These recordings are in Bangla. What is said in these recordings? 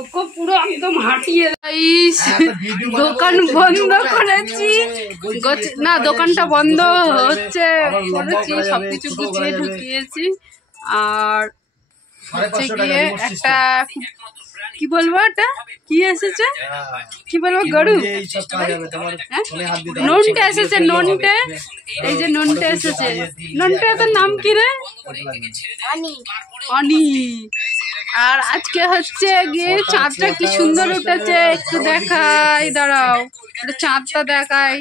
ওকে পুরো একদম হাঁটিয়ে দোকান বন্ধ করেছি না, দোকানটা বন্ধ হচ্ছে করেছি, সবকিছু গুছিয়ে ঢুকিয়েছি। আর হচ্ছে গিয়ে একটা কি বলবো, এটা কি এসেছে কি বলবো, গরু ননটে এসেছে, ননটে, এই যে ননটে এসেছে। ননটে তোর নাম কি রে? অনি। আর আজকে হচ্ছে গিয়ে চাঁদটা কি সুন্দর উঠেছে, একটু দেখাই, দাঁড়াও চাঁদটা দেখাই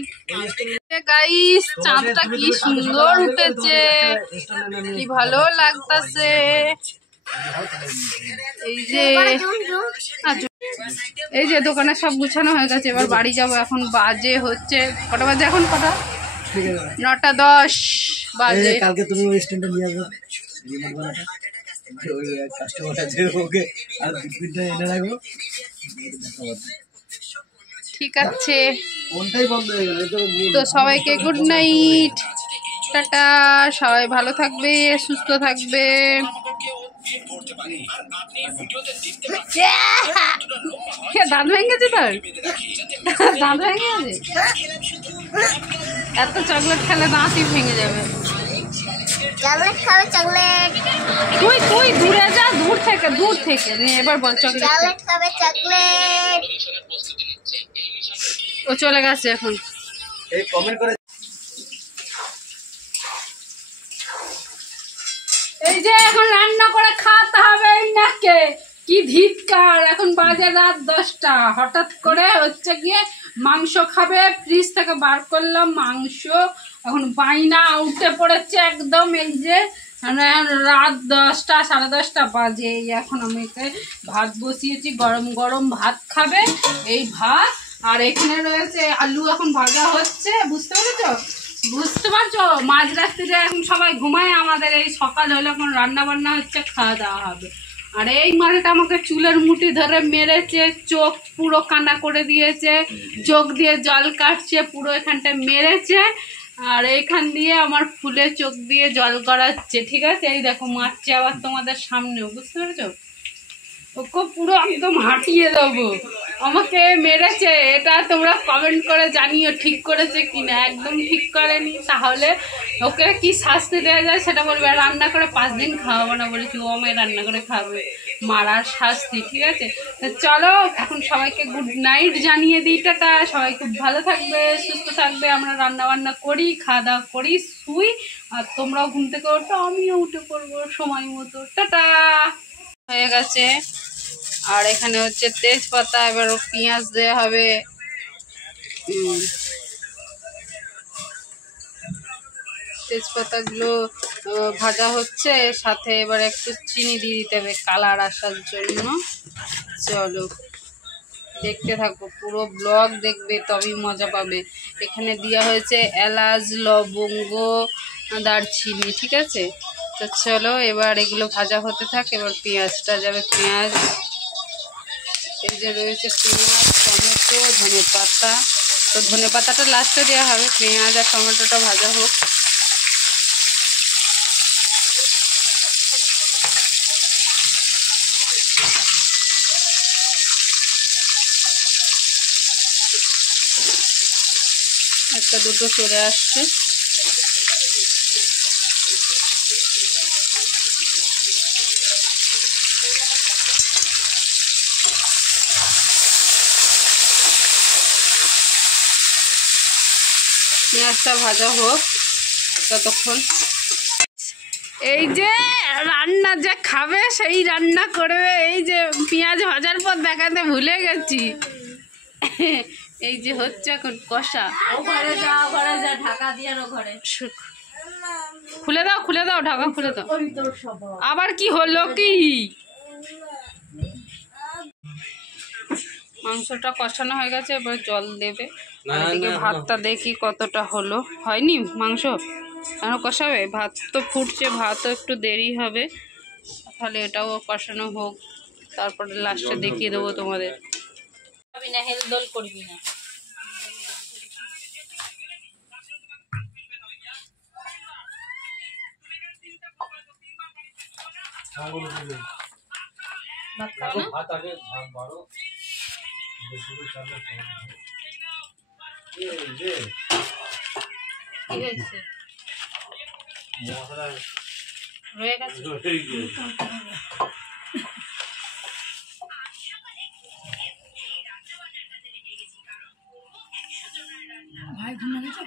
গাইস। চাঁদটা কি সুন্দর উঠেছে, কি ভালো লাগতেছে। এই যে দোকানে সব গুছানো হয়ে গেছে, এবার বাড়ি যাবো। এখন বাজে হচ্ছে কটা বাজে, এখন কটা, 9:10 বাজে। কালকে তুমি ওই স্ট্যান্ডটা নিয়ে আসবে, কাস্টমার আছে, ওকে আর 2 মিনিট এনে রাখবো। ঠিক আছে, তো সবাইকে গুড নাইট, টাটা। সবাই ভালো থাকবে, সুস্থ থাকবে। দাঁত ভেঙেছে তোর, দাঁত ভেঙে গেছে, এত চকলেট খেলে দাঁতই ভেঙে যাবে। তুই তুই দূরে যা, দূর থেকে এবার বল চকলেট খাবে, চকলেট। ও চলে গেছে এখন। এই যে এখন রান্না করে খাওয়াতে হবে নাকে, কি ধিক্কার। এখন বাজে রাত 10টা, হঠাৎ করে হচ্ছে গিয়ে মাংস খাবে, ফ্রিজ থেকে বার করলাম মাংস, এখন বাইনা উঠে পড়েছে একদম। এই যে রাত 10টা, 10:30 বাজে। এখন আমি ভাত বসিয়েছি, গরম গরম ভাত খাবে, এই ভাত। আর এখানে রয়েছে আলু, এখন ভাজা হচ্ছে, বুঝতে পারছো। মাঝরাত্রিরে এখন সবাই ঘুমায়, আমাদের এই সকাল হলে এখন রান্না বান্না হচ্ছে, খাওয়া দাওয়া হবে। আর এই মালটা আমাকে চুলের মুঠি ধরে মেরেছে, চোখ পুরো কানা করে দিয়েছে, চোখ দিয়ে জল কাটছে, পুরো এখানটা মেরেছে। আর এইখান দিয়ে আমার ফুলে চোখ দিয়ে জল গড়াচ্ছে, ঠিক আছে। এই দেখো মারছে আবার তোমাদের সামনেও, বুঝতে পেরেছো। ওকে পুরো একদম হাঁটিয়ে দেবো, আমাকে মেরেছে। এটা তোমরা কমেন্ট করে জানিও ঠিক করেছে কিনা। একদম ঠিক করেনি, তাহলে ওকে কি শাস্তি দেওয়া যায় সেটা বলবে। রান্না করে 5 দিন খাওয়াবো না বলেছি, ও আমায় রান্না করে খাবে, মারার শাস্তি, ঠিক আছে। চলো এখন সবাইকে গুড নাইট জানিয়ে দিই, টাটা। সবাই খুব ভালো থাকবে, সুস্থ থাকবে। আমরা রান্না বান্না করি, খাওয়া দাওয়া করি, শুই। আর তোমরাও ঘুম থেকে ওঠো, আমিও উঠে পড়বো সময় মতো, টাটা। হয়ে গেছে। আর এখানে হচ্ছে তেজপাতা, এবার পেঁয়াজ দেওয়া হবে। তেজপাতাগুলো ভাজা হচ্ছে, সাথে এবার একটু চিনি দিয়ে দিতে হবে কালার আসার জন্য। চলো দেখতে থাকো, পুরো ব্লগ দেখবে তবেই মজা পাবে। এখানে দেওয়া হয়েছে এলাচ, লবঙ্গ, দারচিনি, ঠিক আছে। তো চলো এবার এগুলো ভাজা হতে থাকে, এবার পেঁয়াজটা যাবে। পেঁয়াজ, এই যে রয়েছে পেঁয়াজ, টমেটো, ধনে পাতা। তো ধনে পাতাটা লাস্টে দেওয়া হবে, পেঁয়াজ আর টমেটোটা ভাজা হোক। একটা দুটো চলে আসছে। পেঁয়াজটা ভাজা হোক ততক্ষণ। এই যে রান্না যা খাবে সেই রান্না করবে। এই যে পেঁয়াজ ভাজার পর দেখাতে ভুলে গেছি, এই যে হচ্ছে এখন কষা। ঢাকা দিয়ে খুলে দাও, খুলে দাও, ঢাকা খুলে দাও। আবার কি হলো কি, মাংসটা কষানো হয়ে গেছে, এবার জল দেবে। এদিকে ভাতটা দেখি কতটা হলো, হয়নি মাংস, কেন কষাবে? ভাত তো ফুটছে, ভাতও একটু দেরি হবে, তাহলে এটাও কষানো হোক, তারপরে লাস্টে দেখিয়ে দেবো তোমাদের। হেলদোল করবি না। ভাত খাবে না? ভাত আগে ভাত বাড়ো কি হয়েছে? রয়ে গেছে। ভাই ঘুমিয়ে গেছে।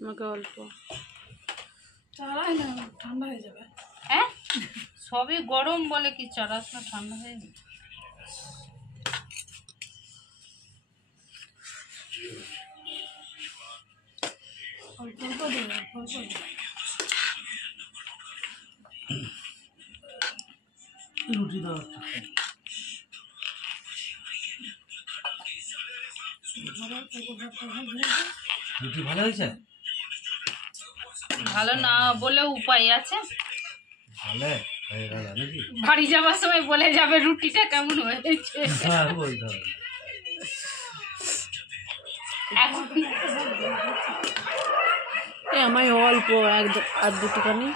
আমাকে অল্প চালাই না, ঠান্ডা হয়ে যাবে। হ্যাঁ, সবই গরম বলে কি চড়াস না, ঠান্ডা হয়ে যাবে। অল্প অল্প দেবে, অল্প অল্প দেবে। রুটি দাও রুটি ভালো হয়েছে ভালো না বলে উপায় আছে? ভালো হয়ে গেল নাকি বাড়ি যাওয়ার সময় বলে যাবে রুটিটা কেমন হয়েছে। হ্যাঁ বলতে হবে এখন আমায় অল্প আর দুটোখানি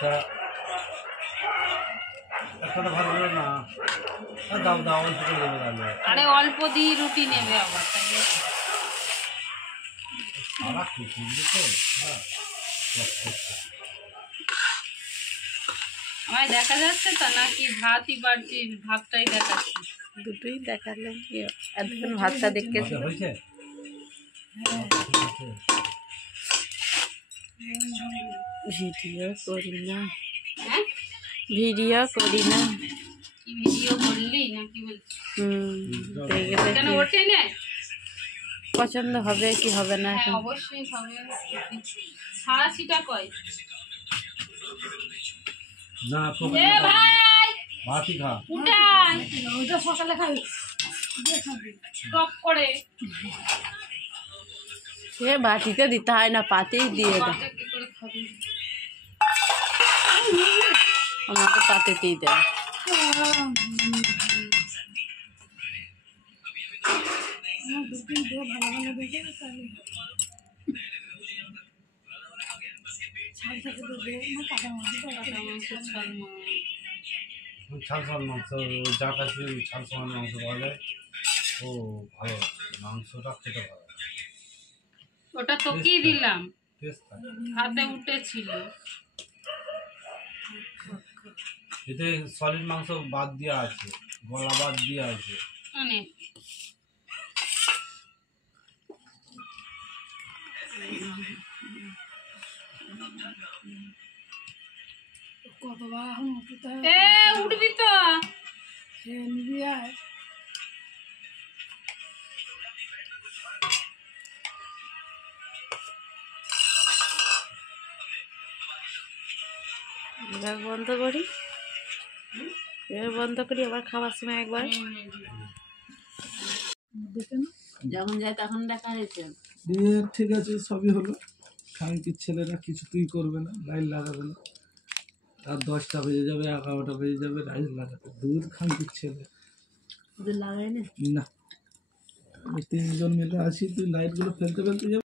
তা একটা ভালো হলো না দাও দাও অল্প করে দেবো তাহলে আরে অল্প দিয়ে রুটি নেবে আবার, তাই সারা কিছু তো হ্যাঁ আমায় দেখা যাচ্ছে তো নাকি ভাতই বাড়ছি? ভাতটাই দেখাচ্ছি। দুটোই দেখালে এতক্ষণ ভাতটা দেখে আচ্ছা, হয়েছে ভিডিও করি না, হ্যাঁ, ভিডিও করি না। কি ভিডিও করলি নাকি বলছি? দেখে কেন দেখি ওঠে না? পছন্দ হবে কি হবে না হ্যাঁ, এখন। অবশ্যই হবে। সারাশিটা কয়? না এ ভাই ভাতই খা উঠাই ওইটা সকালে খাবি, দিয়ে খাবি। টপ করে সে বাটিতে দিতে হয় না, পাতেই দিয়ে দেয়। পাতে কি করে খাবি? আমাকে পাতেতেই দেয়। আমার দুদিন দিয়ে ভালো ভালো দেখে তাহলে ছাল থেকে দেবে না, কাটা মাছ কাটা মাংস, ছাল মাংস। ছাল ছাল মাংস যা কাছে ছাল ছাল মাংস পাওয়া যায় ও ভালো মাংসটা খেতে ভালো ওটা তোকেই দিলাম, টেস্ট থাকে হাতে উঠেছিল। এতে সলিড মাংস বাদ দেওয়া আছে গলা বাদ দেওয়া আছে অনেক কতবার এখন উঠতে এ উঠবি তো? খেয়ে নিবি আর এবার বন্ধ করি, এবার বন্ধ করি, আবার খাওয়ার সময় একবার দেখে না। যখন যায় তখন দেখা হয়েছে। দিয়ে ঠিক আছে সবই হলো। খানকির ছেলেরা কিছুতেই করবে না, লাইন লাগাবে না। আর 10টা বেজে যাবে, 11টা বেজে যাবে, লাইন লাগাবে। দূর খানকির ছেলে লাগাই না। না, 3জন মিলে আছি, তুই লাইটগুলো ফেলতে ফেলতে যাবে।